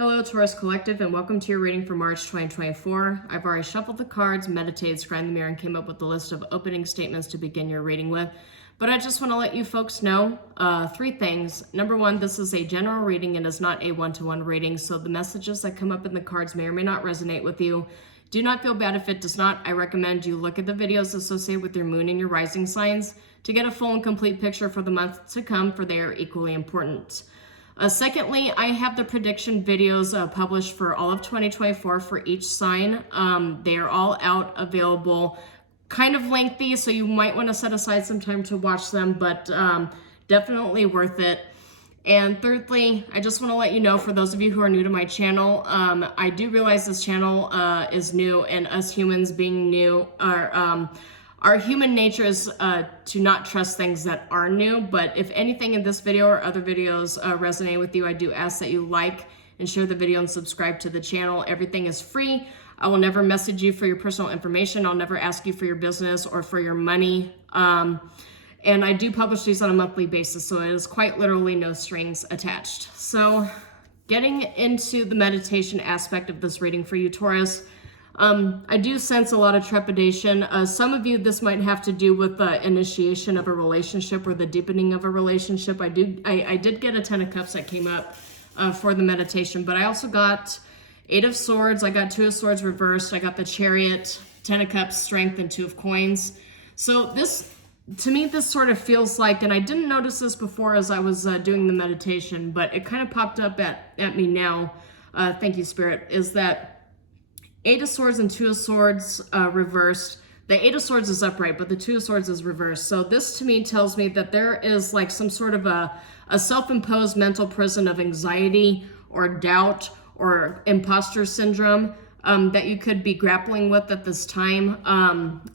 Hello, Taurus Collective, and welcome to your reading for March 2024. I've already shuffled the cards, meditated, scryed the mirror, and came up with a list of opening statements to begin your reading with. But I just want to let you folks know three things. Number one, this is a general reading and is not a one-to-one reading, so the messages that come up in the cards may or may not resonate with you. Do not feel bad if it does not. I recommend you look at the videos associated with your moon and your rising signs to get a full and complete picture for the month to come, for they are equally important. Secondly, I have the prediction videos published for all of 2024 for each sign. They are all out, available, kind of lengthy, so you might want to set aside some time to watch them, but definitely worth it. And thirdly, I just want to let you know, for those of you who are new to my channel, I do realize this channel is new, and us humans being new are... Our human nature is to not trust things that are new, but if anything in this video or other videos resonate with you, I do ask that you like and share the video and subscribe to the channel. Everything is free. I will never message you for your personal information. I'll never ask you for your business or for your money. And I do publish these on a monthly basis, so it is quite literally no strings attached. So getting into the meditation aspect of this reading for you, Taurus, I do sense a lot of trepidation. Some of you, this might have to do with the initiation of a relationship or the deepening of a relationship. I did get a Ten of Cups that came up for the meditation, but I also got Eight of Swords. I got Two of Swords reversed. I got the Chariot, Ten of Cups, Strength, and Two of Coins. So this, to me, this sort of feels like, and I didn't notice this before as I was doing the meditation, but it kind of popped up at me now. Thank you, Spirit, is that Eight of Swords and Two of Swords reversed. The Eight of Swords is upright, but the Two of Swords is reversed. So this to me tells me that there is like some sort of a self-imposed mental prison of anxiety or doubt or imposter syndrome that you could be grappling with at this time.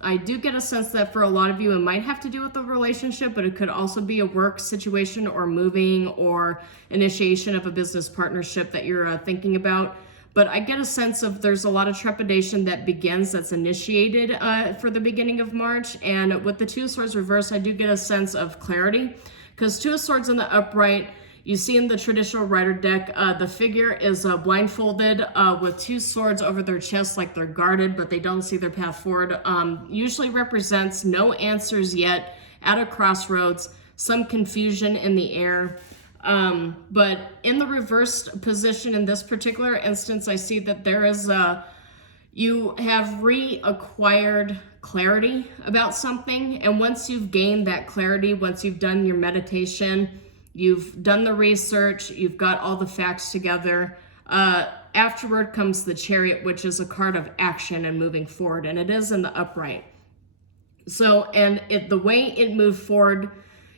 I do get a sense that for a lot of you, it might have to do with a relationship, but it could also be a work situation or moving or initiation of a business partnership that you're thinking about. But I get a sense of there's a lot of trepidation that begins, that's initiated for the beginning of March. And with the Two of Swords reversed, I do get a sense of clarity. Because Two of Swords in the upright, you see in the traditional rider deck, the figure is blindfolded with two swords over their chest, like they're guarded, but they don't see their path forward. Usually represents no answers yet, at a crossroads, some confusion in the air. But in the reversed position in this particular instance, I see that there is you have reacquired clarity about something. And once you've gained that clarity, once you've done your meditation, you've done the research, you've got all the facts together, afterward comes the Chariot, which is a card of action and moving forward. And it is in the upright. So, and the way it moved forward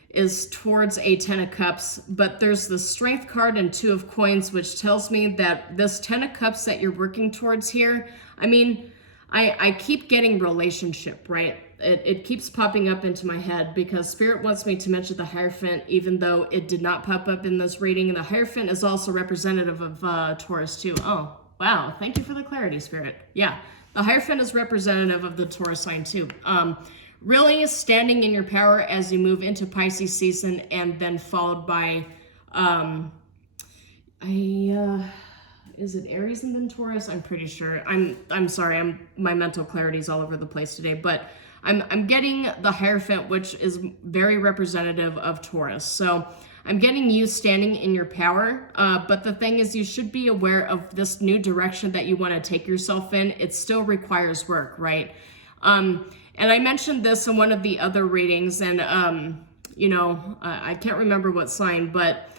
is towards a Ten of Cups, but there's the Strength card and Two of Coins, which tells me that this Ten of Cups that you're working towards here, I mean, I keep getting relationship, right? It keeps popping up into my head because Spirit wants me to mention the Hierophant, even though it did not pop up in this reading. And the Hierophant is also representative of Taurus too. Oh, wow. Thank you for the clarity, Spirit. Yeah, the Hierophant is representative of the Taurus sign too. Really standing in your power as you move into Pisces season, and then followed by, is it Aries and then Taurus? I'm pretty sure. I'm sorry. My mental clarity is all over the place today, but I'm getting the Hierophant, which is very representative of Taurus. So I'm getting you standing in your power. But the thing is, you should be aware of this new direction that you want to take yourself in. It still requires work, right? And I mentioned this in one of the other readings, and, I can't remember what sign, but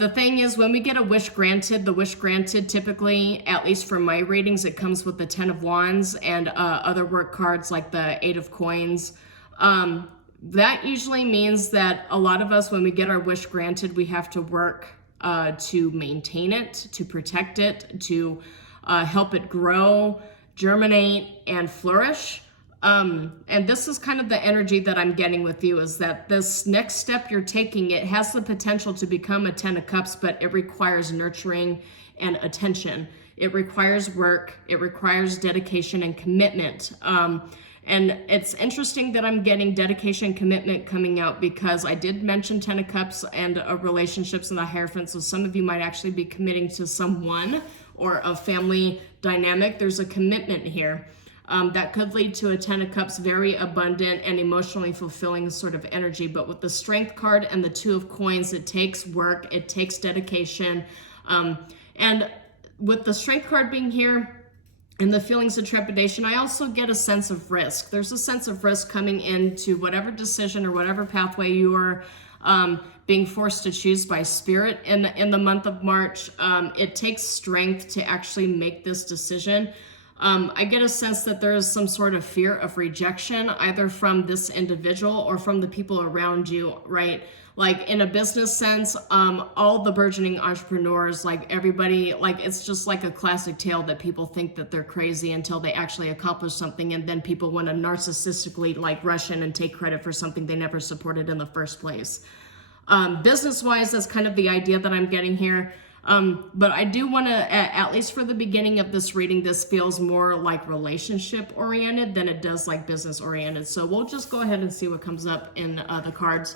the thing is, when we get a wish granted, the wish granted typically, at least for my readings, it comes with the Ten of Wands and other work cards like the Eight of Coins. That usually means that a lot of us, when we get our wish granted, we have to work to maintain it, to protect it, to help it grow, germinate, and flourish. And this is kind of the energy that I'm getting with you, is that this next step you're taking, it has the potential to become a 10 of Cups, but it requires nurturing and attention. It requires work. It requires dedication and commitment. And it's interesting that I'm getting dedication and commitment coming out, because I did mention 10 of Cups and relationships in the Hierophant. So some of you might actually be committing to someone or a family dynamic. There's a commitment here. That could lead to a 10 of Cups, very abundant and emotionally fulfilling sort of energy. But with the Strength card and the Two of Coins, it takes work, it takes dedication. And with the Strength card being here and the feelings of trepidation, I also get a sense of risk. There's a sense of risk coming into whatever decision or whatever pathway you are being forced to choose by Spirit in the month of March. It takes strength to actually make this decision. I get a sense that there is some sort of fear of rejection, either from this individual or from the people around you, right? Like in a business sense, all the burgeoning entrepreneurs, like everybody, like it's just like a classic tale that people think that they're crazy until they actually accomplish something, and then people want to narcissistically like rush in and take credit for something they never supported in the first place. Business-wise, that's kind of the idea that I'm getting here. But I do want to, at least for the beginning of this reading, this feels more like relationship oriented than it does like business oriented. So we'll just go ahead and see what comes up in the cards.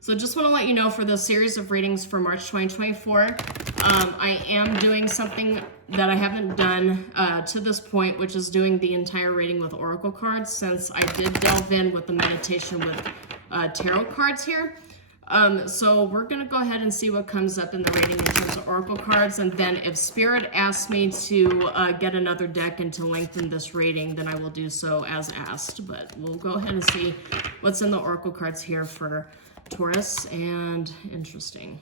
So just want to let you know, for this series of readings for March 2024, I am doing something that I haven't done to this point, which is doing the entire reading with oracle cards, since I did delve in with the meditation with tarot cards here. So we're going to go ahead and see what comes up in the reading in terms of oracle cards, and then if Spirit asks me to get another deck and to lengthen this reading, then I will do so as asked. But we'll go ahead and see what's in the oracle cards here for Taurus. And interesting.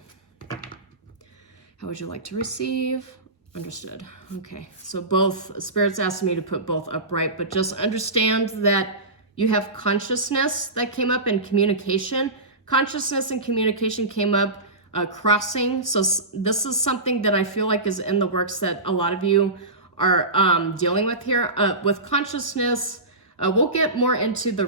How would you like to receive? Understood. Okay, so both Spirit's asked me to put both upright, but just understand that you have consciousness that came up in communication. Consciousness and communication came up, crossing. So this is something that I feel like is in the works that a lot of you are dealing with here. With consciousness, we'll get more into the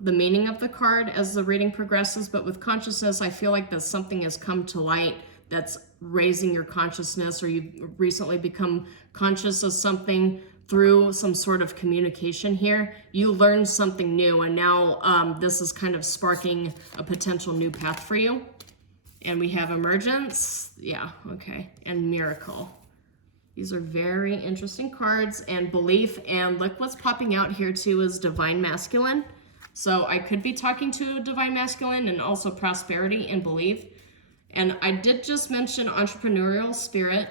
meaning of the card as the reading progresses. But with consciousness, I feel like that something has come to light that's raising your consciousness, or you've recently become conscious of something through some sort of communication here. You learned something new, and now this is kind of sparking a potential new path for you. And we have emergence, yeah, okay, and miracle. These are very interesting cards, and belief, and look what's popping out here too is divine masculine. So I could be talking to a divine masculine, and also prosperity and belief. And I did just mention entrepreneurial spirit,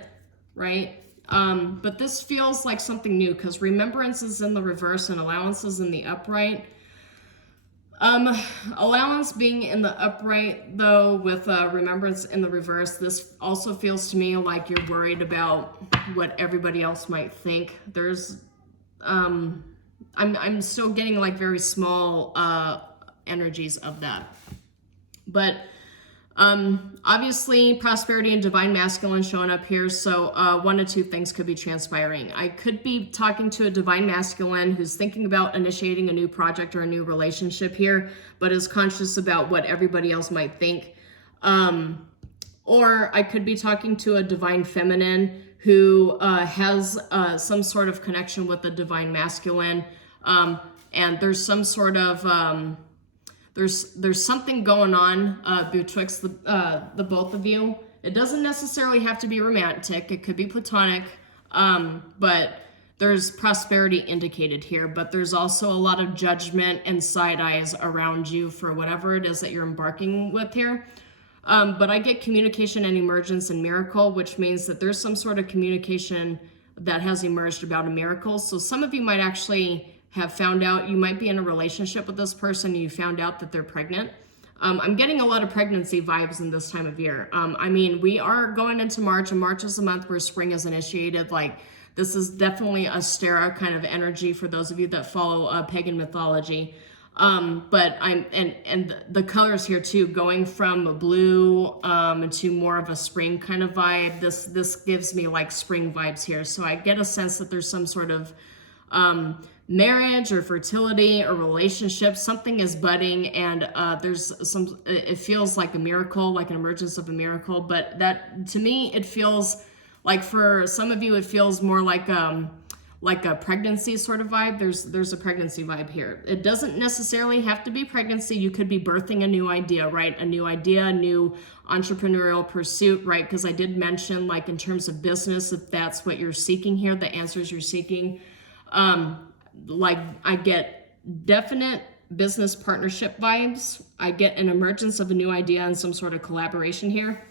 right? But this feels like something new, because remembrance is in the reverse and allowance is in the upright. Allowance being in the upright, though, with remembrance in the reverse, this also feels to me like you're worried about what everybody else might think. There's, I'm still getting like very small energies of that. But obviously prosperity and divine masculine showing up here. So one of two things could be transpiring. I could be talking to a divine masculine who's thinking about initiating a new project or a new relationship here, but is conscious about what everybody else might think. Or I could be talking to a divine feminine who has some sort of connection with the divine masculine. And there's some sort of there's something going on betwixt the both of you. It doesn't necessarily have to be romantic. It could be platonic, but there's prosperity indicated here. But there's also a lot of judgment and side eyes around you for whatever it is that you're embarking with here. But I get communication and emergence and miracle, which means that there's some sort of communication that has emerged about a miracle. So some of you might actually have found out, you might be in a relationship with this person, and you found out that they're pregnant. I'm getting a lot of pregnancy vibes in this time of year. I mean, we are going into March, and March is the month where spring is initiated. Like, this is definitely a Stera kind of energy for those of you that follow pagan mythology. But and the colors here too, going from a blue to more of a spring kind of vibe. This gives me like spring vibes here. So I get a sense that there's some sort of marriage or fertility or relationship. Something is budding, and it feels like a miracle, like an emergence of a miracle. But that, to me, it feels like, for some of you, it feels more like a pregnancy sort of vibe. There's a pregnancy vibe here. It doesn't necessarily have to be pregnancy. You could be birthing a new idea, right? A new idea, a new entrepreneurial pursuit, right? Because I did mention, like, in terms of business, if that's what you're seeking here, the answers you're seeking, like, I get definite business partnership vibes. I get an emergence of a new idea and some sort of collaboration here.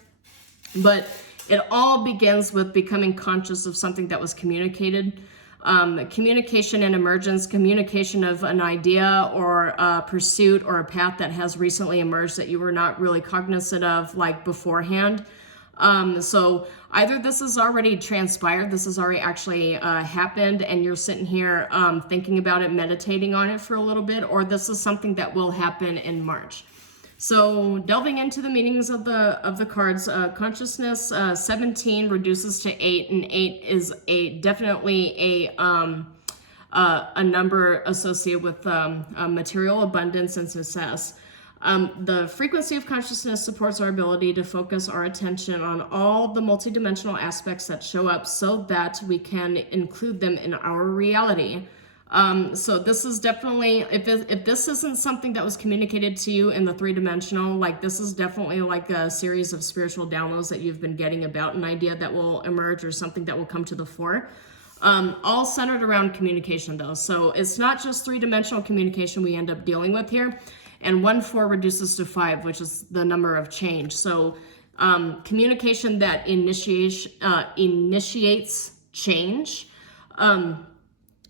But it all begins with becoming conscious of something that was communicated. Communication and emergence, communication of an idea or a pursuit or a path that has recently emerged that you were not really cognizant of, like, beforehand. So either this has already transpired, this has already actually happened, and you're sitting here thinking about it, meditating on it for a little bit, or this is something that will happen in March. So delving into the meanings of the cards, consciousness, 17 reduces to 8, and 8 is definitely a number associated with material abundance and success. The frequency of consciousness supports our ability to focus our attention on all the multidimensional aspects that show up so that we can include them in our reality. So this is definitely, if this isn't something that was communicated to you in the three-dimensional, like, this is definitely like a series of spiritual downloads that you've been getting about an idea that will emerge or something that will come to the fore. All centered around communication, though. So it's not just three-dimensional communication we end up dealing with here. And 1-4 reduces to 5, which is the number of change. So communication that initiates change.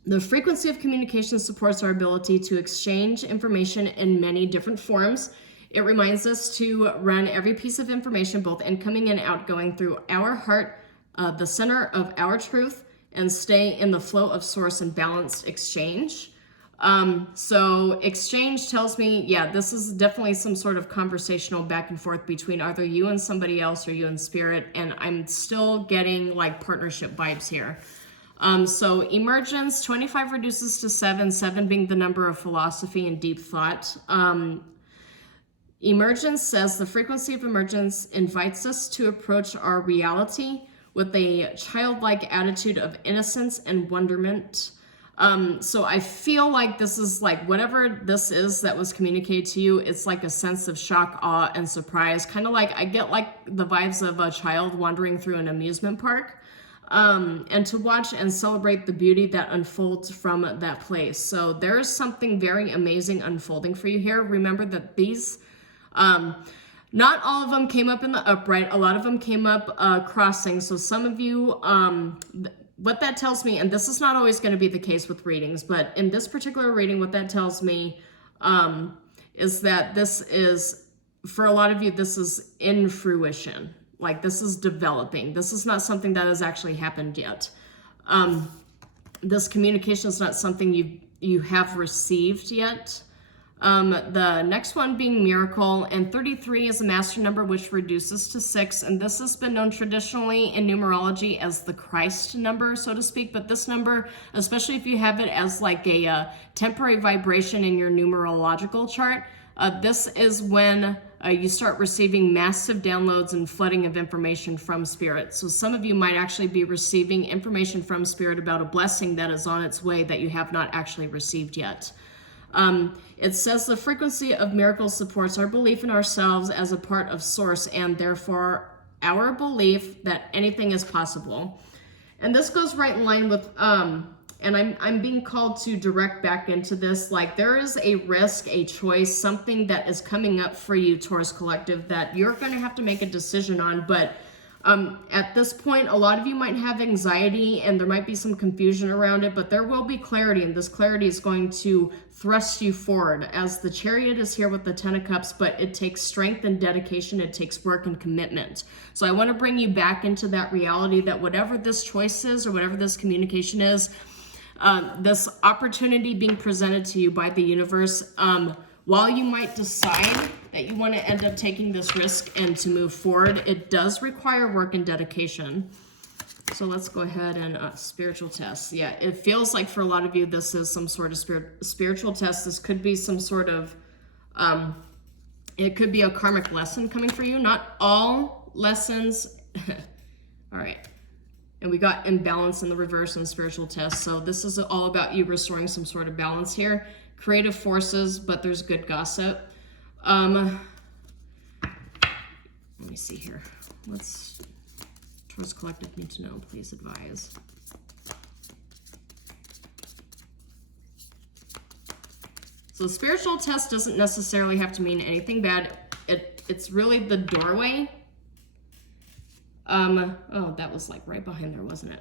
The frequency of communication supports our ability to exchange information in many different forms. It reminds us to run every piece of information, both incoming and outgoing, through our heart, the center of our truth, and stay in the flow of source and balanced exchange. So exchange tells me, yeah, this is definitely some sort of conversational back and forth between either you and somebody else or you and spirit. And I'm still getting, like, partnership vibes here. So emergence, 25 reduces to 7, 7 being the number of philosophy and deep thought. Emergence says the frequency of emergence invites us to approach our reality with a childlike attitude of innocence and wonderment. So I feel like this is, like, whatever this is that was communicated to you, it's like a sense of shock, awe, and surprise. Kind of like, I get like the vibes of a child wandering through an amusement park. And to watch and celebrate the beauty that unfolds from that place. So there is something very amazing unfolding for you here. Remember that these, not all of them came up in the upright. A lot of them came up crossing. So some of you, what that tells me, and this is not always going to be the case with readings, but in this particular reading, what that tells me is that this is, for a lot of you, this is in fruition. Like, this is developing. This is not something that has actually happened yet. This communication is not something you have received yet. The next one being miracle, and 33 is a master number which reduces to 6, and this has been known traditionally in numerology as the Christ number, so to speak. But this number, especially if you have it as like a temporary vibration in your numerological chart, this is when you start receiving massive downloads and flooding of information from spirit. So some of you might actually be receiving information from spirit about a blessing that is on its way that you have not actually received yet. It says the frequency of miracles supports our belief in ourselves as a part of source, and therefore our belief that anything is possible. And this goes right in line with, and I'm being called to direct back into this, like, there is a risk, a choice, something that is coming up for you, Taurus Collective, that you're going to have to make a decision on. But at this point, a lot of you might have anxiety and there might be some confusion around it, but there will be clarity, and this clarity is going to thrust you forward, as the Chariot is here with the 10 of Cups, but it takes strength and dedication, it takes work and commitment. So I want to bring you back into that reality that whatever this choice is or whatever this communication is, this opportunity being presented to you by the universe, while you might decide that you want to end up taking this risk and to move forward, it does require work and dedication. So let's go ahead and spiritual test. Yeah, it feels like for a lot of you, this is some sort of spiritual test. This could be some sort of, it could be a karmic lesson coming for you. Not all lessons. All right. And we got imbalance in the reverse in spiritual test. So this is all about you restoring some sort of balance here. Creative forces, but there's good gossip. Let me see here. What's Taurus Collective need to know? Please advise. So spiritual test doesn't necessarily have to mean anything bad. It's really the doorway. Oh, that was like right behind there, wasn't it?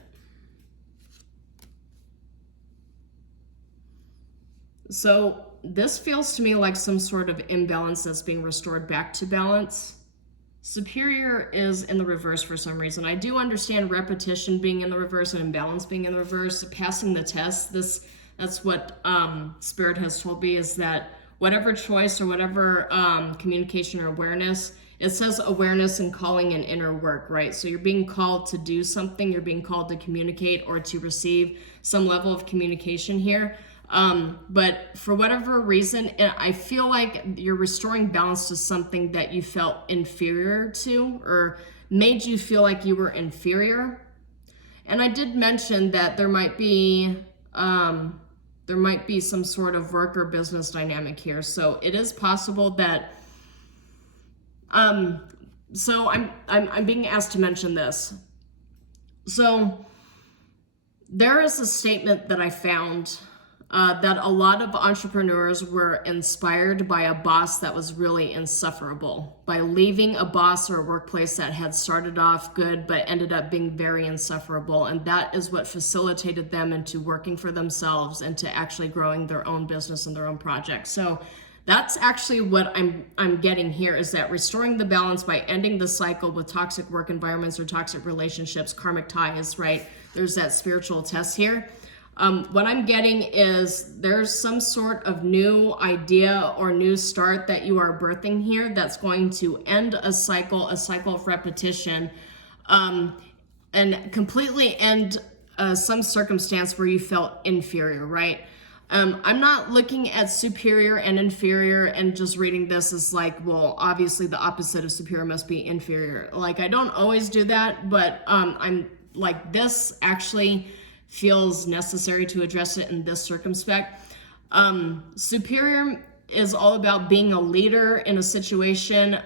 So this feels to me like some sort of imbalance that's being restored back to balance. Superior is in the reverse for some reason. I do understand repetition being in the reverse and imbalance being in the reverse. Passing the test, that's what Spirit has told me, is that whatever choice or whatever communication or awareness, it says awareness and calling and inner work, right? So you're being called to do something, you're being called to communicate or to receive some level of communication here. But for whatever reason, I feel like you're restoring balance to something that you felt inferior to or made you feel like you were inferior. And I did mention that there might be some sort of work or business dynamic here. So it is possible that, so I'm being asked to mention this. So there is a statement that I found that a lot of entrepreneurs were inspired by a boss that was really insufferable, by leaving a boss or a workplace that had started off good but ended up being very insufferable. And that is what facilitated them into working for themselves and to actually growing their own business and their own projects. So that's actually what I'm getting here, is that restoring the balance by ending the cycle with toxic work environments or toxic relationships, karmic ties, right? There's that spiritual test here. What I'm getting is there's some sort of new idea or new start that you are birthing here that's going to end a cycle of repetition, and completely end some circumstance where you felt inferior, right? I'm not looking at superior and inferior and just reading this as like, well, obviously the opposite of superior must be inferior. Like, I don't always do that, but I'm like, this actually feels necessary to address it in this circumspect. Superior is all about being a leader in a situation,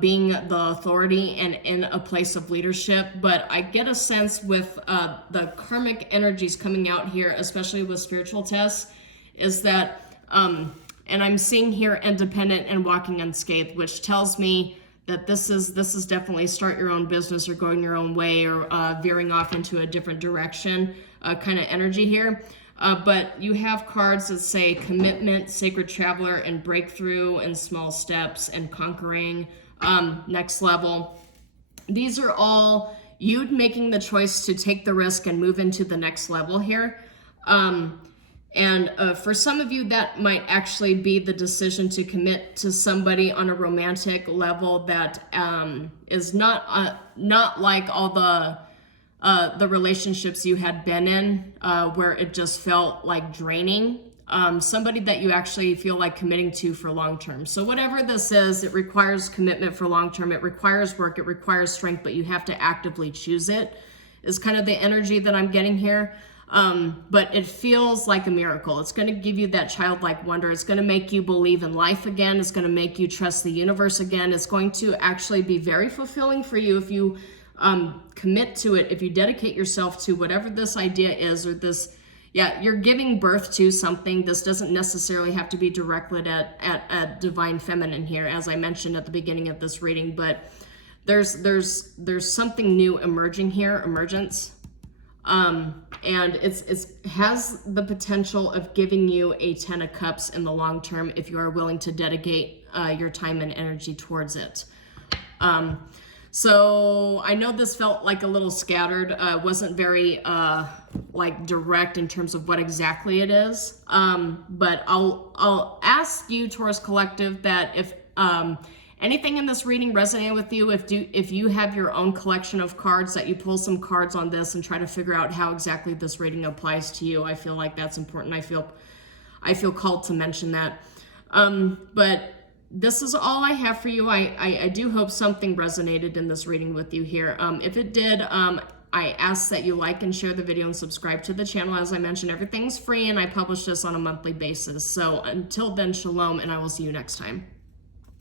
being the authority and in a place of leadership. But I get a sense with the karmic energies coming out here, especially with spiritual tests, is that, and I'm seeing here independent and walking unscathed, which tells me that this is definitely start your own business or going your own way or veering off into a different direction kind of energy here. But you have cards that say commitment, sacred traveler, and breakthrough, and small steps, and conquering, next level. These are all you making the choice to take the risk and move into the next level here. And for some of you, that might actually be the decision to commit to somebody on a romantic level that is not like all the relationships you had been in, where it just felt like draining. Somebody that you actually feel like committing to for long term. So whatever this is, it requires commitment for long term. It requires work. It requires strength, but you have to actively choose it, is kind of the energy that I'm getting here. But it feels like a miracle. It's going to give you that childlike wonder. It's going to make you believe in life again. It's going to make you trust the universe again. It's going to actually be very fulfilling for you if you commit to it, if you dedicate yourself to whatever this idea is, or this, you're giving birth to something. This doesn't necessarily have to be directed at divine feminine here, as I mentioned at the beginning of this reading, but there's something new emerging here, emergence. And it's has the potential of giving you a 10 of Cups in the long term if you are willing to dedicate your time and energy towards it. So I know this felt like a little scattered, wasn't very like direct in terms of what exactly it is. But I'll ask you, Taurus Collective, that if anything in this reading resonated with you, if you have your own collection of cards, that you pull some cards on this and try to figure out how exactly this reading applies to you, I feel like that's important. I feel called to mention that. But this is all I have for you. I do hope something resonated in this reading with you here. If it did, I ask that you like and share the video and subscribe to the channel. As I mentioned, everything's free and I publish this on a monthly basis. So until then, shalom, and I will see you next time.